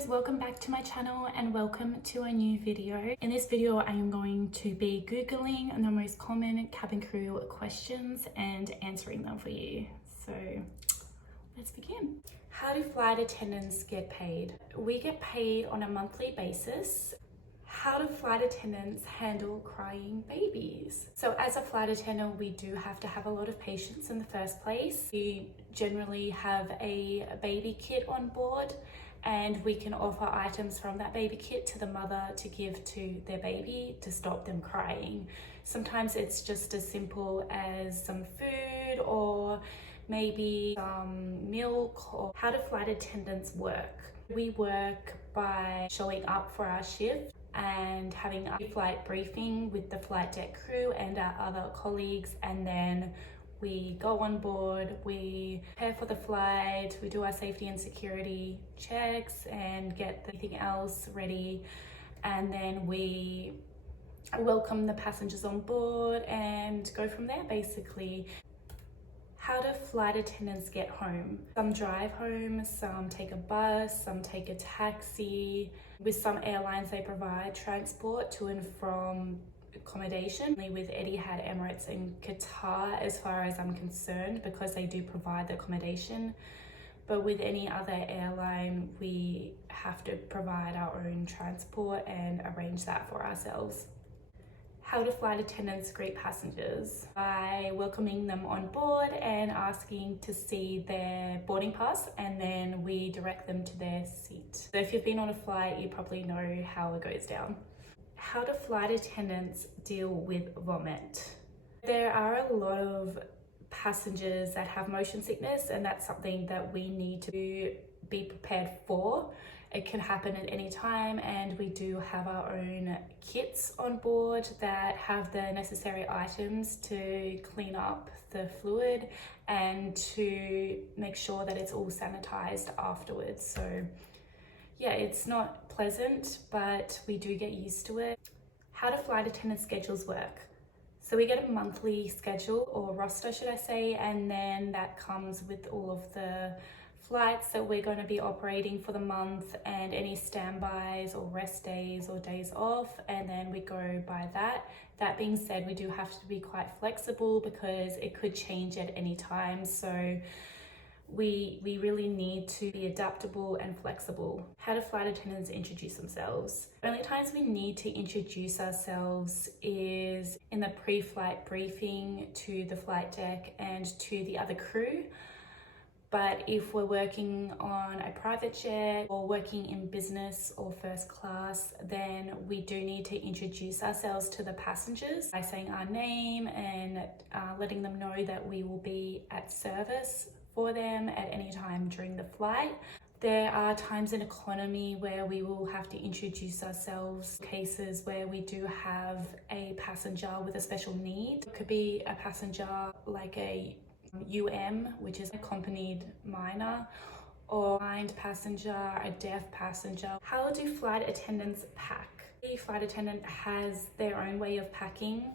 guys, welcome back to my channel and welcome to a new video. In this video I am going to be googling the most common cabin crew questions and answering them for you. So let's begin. How do flight attendants get paid? We get paid on a monthly basis. How do flight attendants handle crying babies? So as a flight attendant, we do have to have a lot of patience in the first place. We generally have a baby kit on board, and we can offer items from that baby kit to the mother to give to their baby to stop them crying. Sometimes it's just as simple as some food or maybe some milk. Or how do flight attendants work? We work by showing up for our shift and having a flight briefing with the flight deck crew and our other colleagues, and then we go on board, we prepare for the flight, we do our safety and security checks and get anything else ready, and then we welcome the passengers on board and go from there basically. How do flight attendants get home? Some drive home, some take a bus, some take a taxi. With some airlines, they provide transport to and from accommodation. With Etihad, Emirates and Qatar, as far as I'm concerned, because they do provide the accommodation. But with any other airline, we have to provide our own transport and arrange that for ourselves. How do flight attendants greet passengers? By welcoming them on board and asking to see their boarding pass, and then we direct them to their seat. So if you've been on a flight, you probably know how it goes down. How do flight attendants deal with vomit? There are a lot of passengers that have motion sickness, and that's something that we need to be prepared for. It can happen at any time, and we do have our own kits on board that have the necessary items to clean up the fluid and to make sure that it's all sanitized afterwards. So yeah, it's not pleasant, but we do get used to it. How do flight attendant schedules work? So we get a monthly schedule, or roster should I say, and then that comes with all of the flights that we're going to be operating for the month and any standbys or rest days or days off, and then we go by that. That being said, we do have to be quite flexible because it could change at any time, so we really need to be adaptable and flexible. How do flight attendants introduce themselves? The only times we need to introduce ourselves is in the pre-flight briefing to the flight deck and to the other crew. But if we're working on a private jet or working in business or first class, then we do need to introduce ourselves to the passengers by saying our name and letting them know that we will be at service for them at any time during the flight. There are times in economy where we will have to introduce ourselves, cases where we do have a passenger with a special need. It could be a passenger like a which is accompanied minor, or blind passenger, a deaf passenger. How do flight attendants pack? The flight attendant has their own way of packing.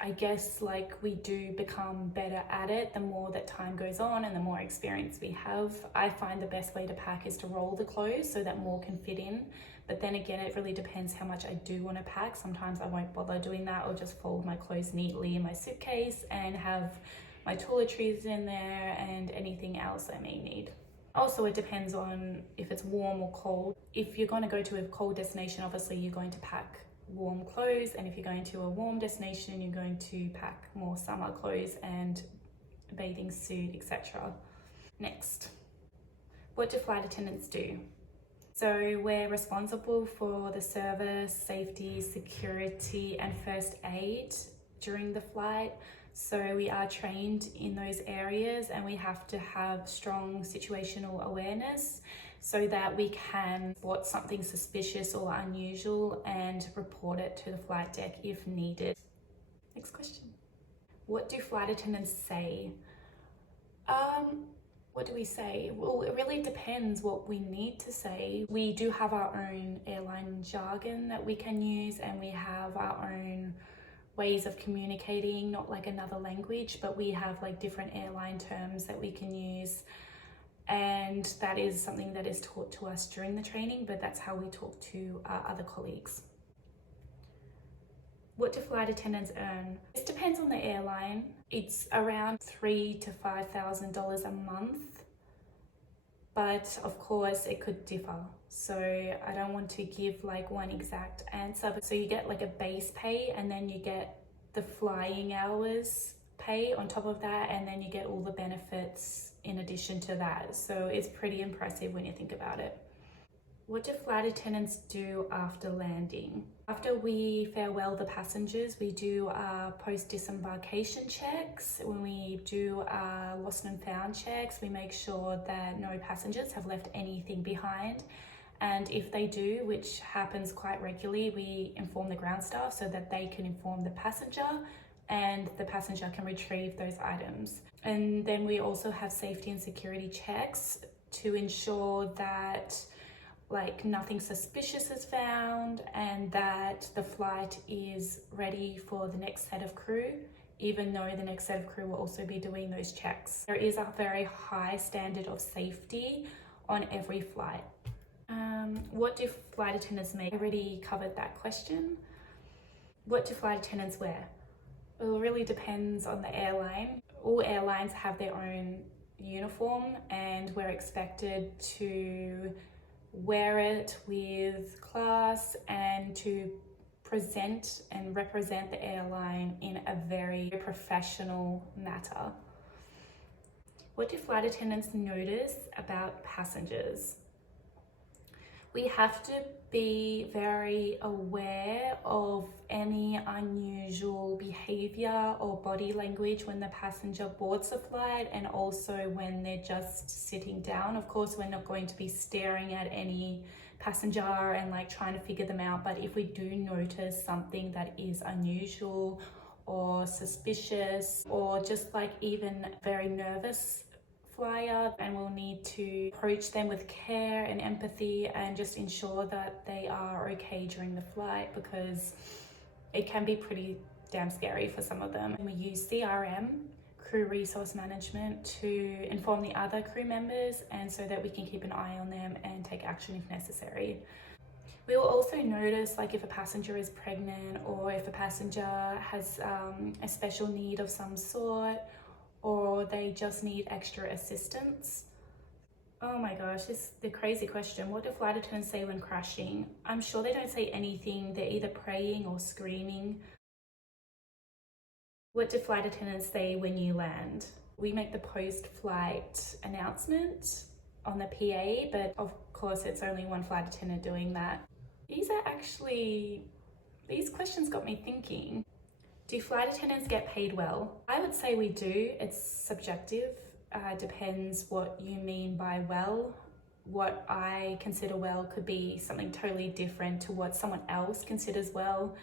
I guess we do become better at it the more that time goes on and the more experience we have. I find the best way to pack is to roll the clothes so that more can fit in. But then again, it really depends how much I do want to pack. Sometimes I won't bother doing that. I'll just fold my clothes neatly in my suitcase and have my toiletries in there and anything else I may need. Also, it depends on if it's warm or cold. If you're going to go to a cold destination, obviously you're going to pack warm clothes, and if you're going to a warm destination, you're going to pack more summer clothes and a bathing suit, etc. Next, what do flight attendants do? So we're responsible for the service, safety, security, and first aid during the flight. So we are trained in those areas, and we have to have strong situational awareness so that we can spot something suspicious or unusual and report it to the flight deck if needed. Next question. What do flight attendants say? What do we say? Well, it really depends what we need to say. We do have our own airline jargon that we can use, and we have our own ways of communicating, not like another language, but we have different airline terms that we can use. And that is something that is taught to us during the training, but that's how we talk to our other colleagues. What do flight attendants earn? This depends on the airline. It's around $3,000 to $5,000 a month, but of course it could differ. So I don't want to give like one exact answer. So you get like a base pay, and then you get the flying hours pay on top of that, and then you get all the benefits in addition to that. So it's pretty impressive when you think about it. What do flight attendants do after landing? After we farewell the passengers, we do our post-disembarkation checks. When we do our lost and found checks, we make sure that no passengers have left anything behind. And if they do, which happens quite regularly, we inform the ground staff so that they can inform the passenger, and the passenger can retrieve those items. And then we also have safety and security checks to ensure that like nothing suspicious is found, and that the flight is ready for the next set of crew, even though the next set of crew will also be doing those checks. There is a very high standard of safety on every flight. What do flight attendants make? I already covered that question. What do flight attendants wear? It really depends on the airline. All airlines have their own uniform, and we're expected to wear it with class and to present and represent the airline in a very professional manner. What do flight attendants notice about passengers? We have to be very aware of any unusual behavior or body language when the passenger boards the flight, and also when they're just sitting down. Of course, we're not going to be staring at any passenger and like trying to figure them out, but if we do notice something that is unusual or suspicious, or just like even very nervous flyer, and we'll need to approach them with care and empathy and just ensure that they are okay during the flight, because it can be pretty damn scary for some of them. And we use CRM, crew resource management, to inform the other crew members, and so that we can keep an eye on them and take action if necessary. We will also notice like if a passenger is pregnant, or if a passenger has a special need of some sort, or they just need extra assistance. Oh my gosh, this is the crazy question. What do flight attendants say when crashing? I'm sure they don't say anything. They're either praying or screaming. What do flight attendants say when you land? We make the post-flight announcement on the PA, but of course it's only one flight attendant doing that. These questions got me thinking. Do flight attendants get paid well? I would say we do. It's subjective. Depends what you mean by well. What I consider well could be something totally different to what someone else considers well.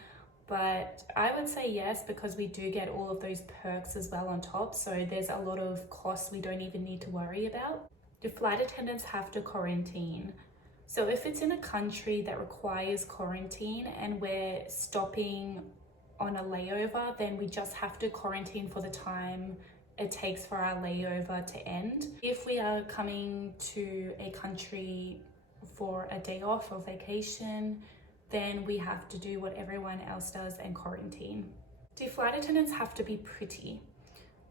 But I would say yes, because we do get all of those perks as well on top. So there's a lot of costs we don't even need to worry about. Do flight attendants have to quarantine? So if it's in a country that requires quarantine and we're stopping on a layover, then we just have to quarantine for the time it takes for our layover to end. If we are coming to a country for a day off or vacation, then we have to do what everyone else does and quarantine. Do flight attendants have to be pretty?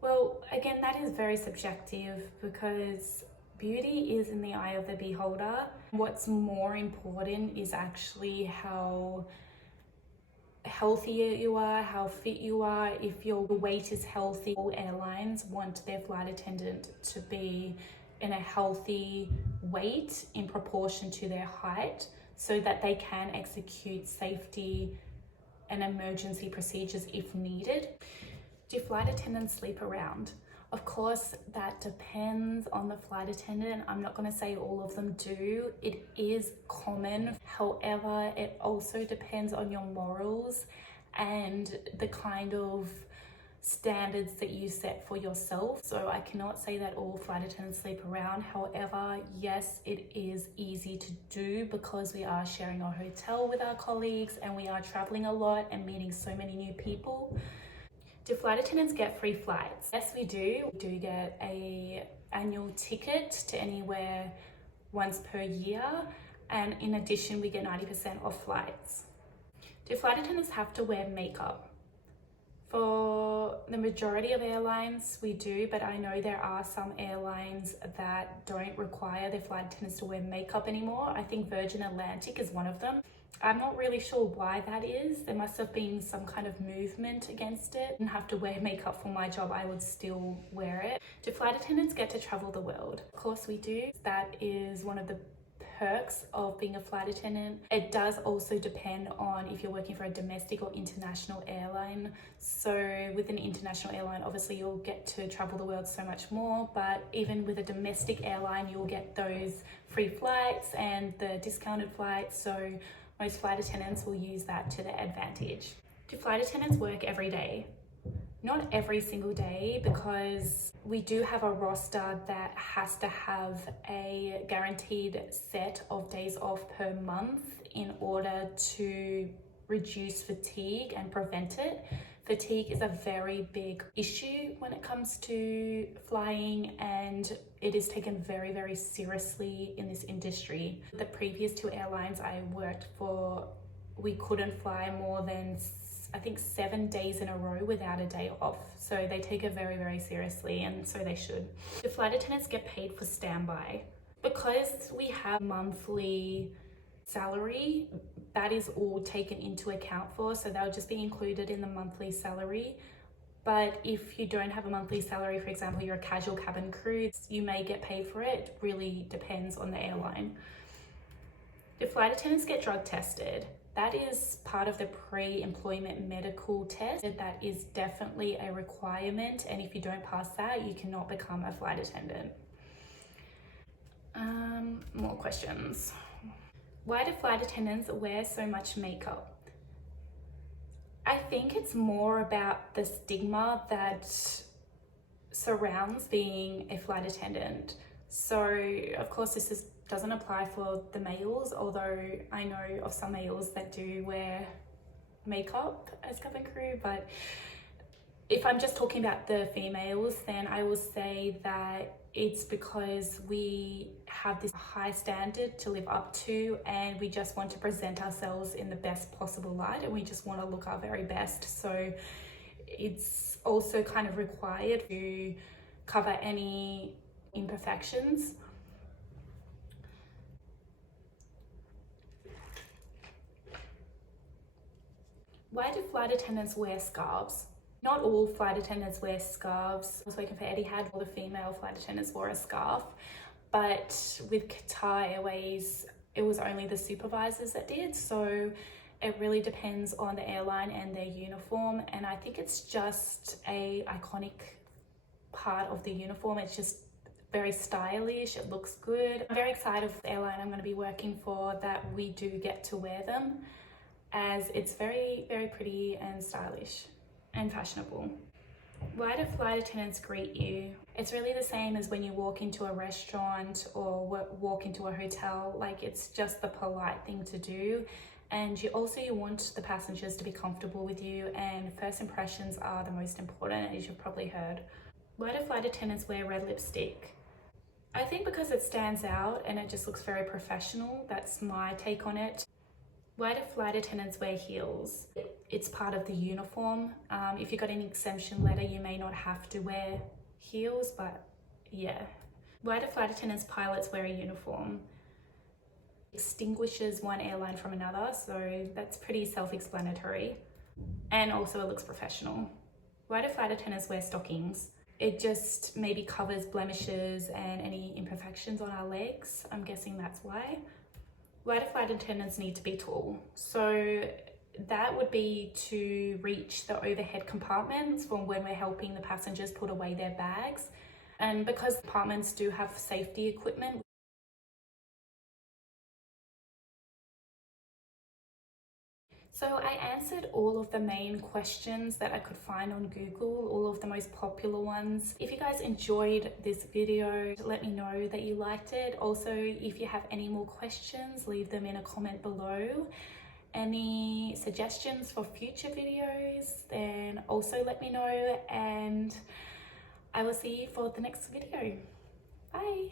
Well, again, that is very subjective, because beauty is in the eye of the beholder. What's more important is actually how healthy you are, how fit you are. If your weight is healthy, all airlines want their flight attendant to be in a healthy weight in proportion to their height, so that they can execute safety and emergency procedures if needed. Do flight attendants sleep around? Of course, that depends on the flight attendant. I'm not going to say all of them do. It is common. However, it also depends on your morals and the kind of standards that you set for yourself. So I cannot say that all flight attendants sleep around. However, yes, it is easy to do, because we are sharing a hotel with our colleagues and we are traveling a lot and meeting so many new people. Do flight attendants get free flights? Yes, we do. We do get a annual ticket to anywhere once per year, and in addition we get 90% off flights. Do flight attendants have to wear makeup? For the majority of airlines we do, but I know there are some airlines that don't require their flight attendants to wear makeup anymore. I think Virgin Atlantic is one of them. I'm not really sure why that is. There must have been some kind of movement against it. I didn't have to wear makeup for my job, I would still wear it. Do flight attendants get to travel the world? Of course we do. That is one of the perks of being a flight attendant. It does also depend on if you're working for a domestic or international airline. So with an international airline, obviously you'll get to travel the world so much more, but even with a domestic airline, you'll get those free flights and the discounted flights. So most flight attendants will use that to their advantage. Do flight attendants work every day? Not every single day, because we do have a roster that has to have a guaranteed set of days off per month in order to reduce fatigue and prevent it. Fatigue is a very big issue when it comes to flying, and it is taken very, very seriously in this industry. The previous 2 airlines I worked for, we couldn't fly more than I think 7 days in a row without a day off. So they take it very, very seriously, and so they should. Do flight attendants get paid for standby? Because we have monthly salary, that is all taken into account for, so they'll just be included in the monthly salary. But if you don't have a monthly salary, for example, you're a casual cabin crew, you may get paid for it. It really depends on the airline. Do flight attendants get drug tested? That is part of the pre-employment medical test. That is definitely a requirement, and if you don't pass that, you cannot become a flight attendant. More questions. Why do flight attendants wear so much makeup? I think it's more about the stigma that surrounds being a flight attendant. So of course this doesn't apply for the males, although I know of some males that do wear makeup as cabin crew. But if I'm just talking about the females, then I will say that it's because we have this high standard to live up to, and we just want to present ourselves in the best possible light, and we just want to look our very best. So it's also kind of required to cover any imperfections. Why do flight attendants wear scarves? Not all flight attendants wear scarves. I was working for Etihad, all the female flight attendants wore a scarf, but with Qatar Airways, it was only the supervisors that did. So it really depends on the airline and their uniform, and I think it's just a iconic part of the uniform. It's just very stylish, it looks good. I'm very excited for the airline I'm going to be working for that we do get to wear them, as it's very, very pretty and stylish and fashionable. Why do flight attendants greet you? It's really the same as when you walk into a restaurant or walk into a hotel. Like, it's just the polite thing to do. And you want the passengers to be comfortable with you, and first impressions are the most important, as you've probably heard. Why do flight attendants wear red lipstick? I think because it stands out and it just looks very professional. That's my take on it. Why do flight attendants wear heels? It's part of the uniform. If you got an exemption letter, you may not have to wear heels, but yeah. Why do flight attendants pilots wear a uniform? Distinguishes one airline from another, so that's pretty self-explanatory. And also it looks professional. Why do flight attendants wear stockings? It just maybe covers blemishes and any imperfections on our legs. I'm guessing that's why. Why do flight attendants need to be tall? So that would be to reach the overhead compartments for when we're helping the passengers put away their bags. And because compartments do have safety equipment, so I answered all of the main questions that I could find on Google, all of the most popular ones. If you guys enjoyed this video, let me know that you liked it. Also, if you have any more questions, leave them in a comment below. Any suggestions for future videos, then also let me know, and I will see you for the next video. Bye.